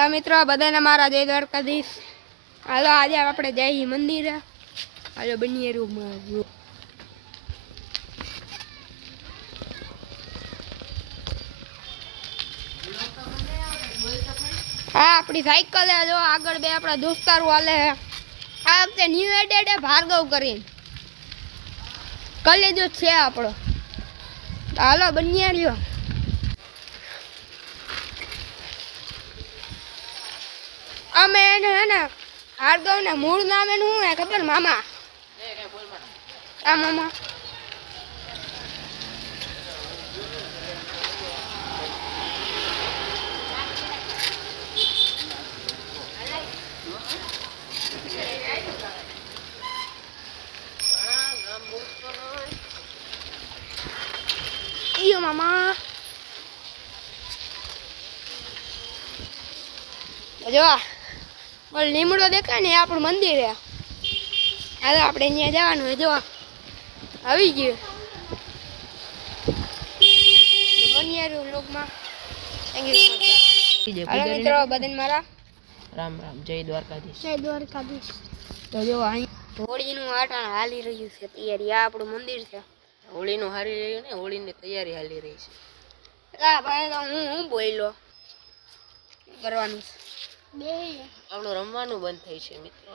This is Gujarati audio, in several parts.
હાલો મિત્રો બધાને મારા જય દ્વારકાધીશ. હાલો આજે આપણે જઈએ મંદિરે. હાલો બનીએ રૂમમાં. હા આપણી સાયકલ જો આગળ બે આપણા દોસ્તારો હાલે. આ વખતે ન્યુ એડેડ ભાર્ગવ કરીને કલેજો છે આપણો. હાલો બનીએ રહ્યો. અમે એને હે ને ભાર્ગવ ને મૂળ નામ એનું શું હે ખબર મામા? આ મામા ઈયો મામા જો બોલ લીમડો દેખાય ને આપણું મંદિર હે. હાલો આપણે અહીંયા જવાનું હે. જો આવી ગયું બનિયારું લોકમાં. હાલો મિત્રો બધાને મારા રામ રામ જય દ્વારકાધીશ. જય દ્વારકાધીશ. તો જો અહીં હોળીનું આટાણ હાલી રહ્યું છે તૈયારી. આ આપણું મંદિર છે. હોળીનું હારી રહ્યું ને હોળીની તૈયારી હાલી રહી છે. આ ભાઈ તો હું બોલ્યો કરવાનું બે આપણું રમવાનું બંધ થઈ છે મિત્રો.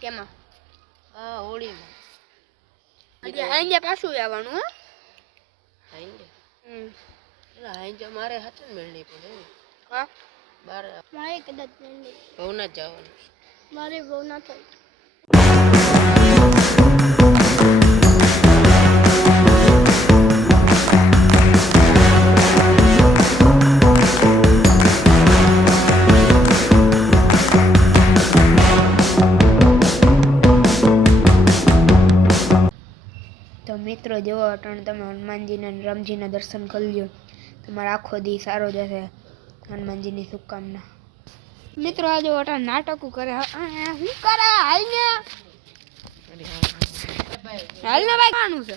કેમાં? હા હોળીમાં. આજે પાછું આવવાનું હે. હાઈંજે એટલે હાઈંજે મારે હાથે ને મેળવી પડે. હા બાર મારે કદાચ નહીં. ભવનાથ જવાનું છે. મારે બહુ ના થાય. તો મિત્રો જો અટાણે તમે હનુમાનજીના અને રામજીના દર્શન કરી લો. તમારો આખો દી સારો જશે. હનુમાનજીની શુભકામના. મિત્રો આ જો અટાણે નાટકો કરે. શું કરે? હાલ ને ભાઈ કાનું છે.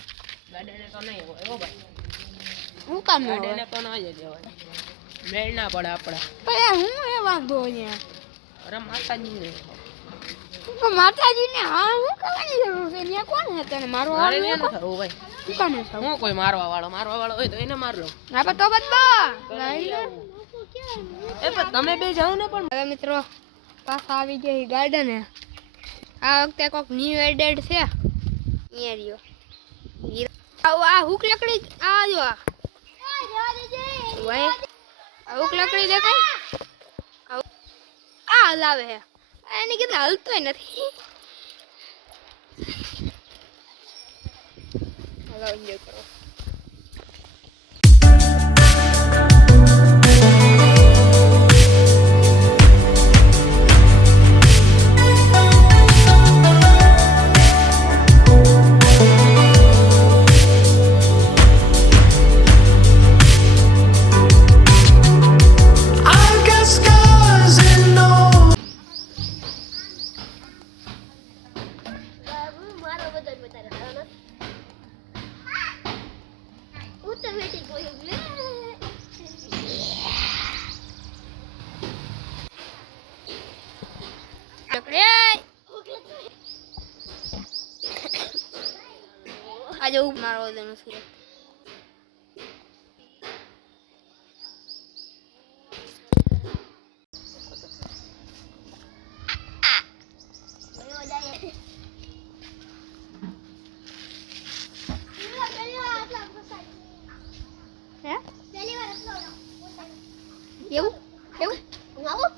ગાડીને તો નહીં હોય હો ભાઈ. હું કામ ન ગાડીને તો ન જ જવાય. મેળ ના પડે આપણે. ભાઈ હું એ વાંધો અહીંયા. અરે માતાજીને માતાજીને હા હું કરવાની જરૂર છે? ત્યાં કોણ છે તને મારવા મારે વાળો? ન થવું ભાઈ. શું કાને છે? હું કોઈ મારવા વાળો હોય તો એને માર લો. આપણે તો બધા એ પણ તમે બે જાઓ ને પણ. હવે મિત્રો પાછા આવી ગઈ ગાર્ડન હે. આ વખતે કોક ન્યુ એડેડ છે. અહીંયા રહ્યો આ હુક લકડી. આ જો ભાઈ આ હુક લકડી દેખાય. આ હલાવે હે. એની કીધું હલતોય નથી. હલો એન્જોય કરો. આજે હું મારો દેનું છે. એવું એવું આવું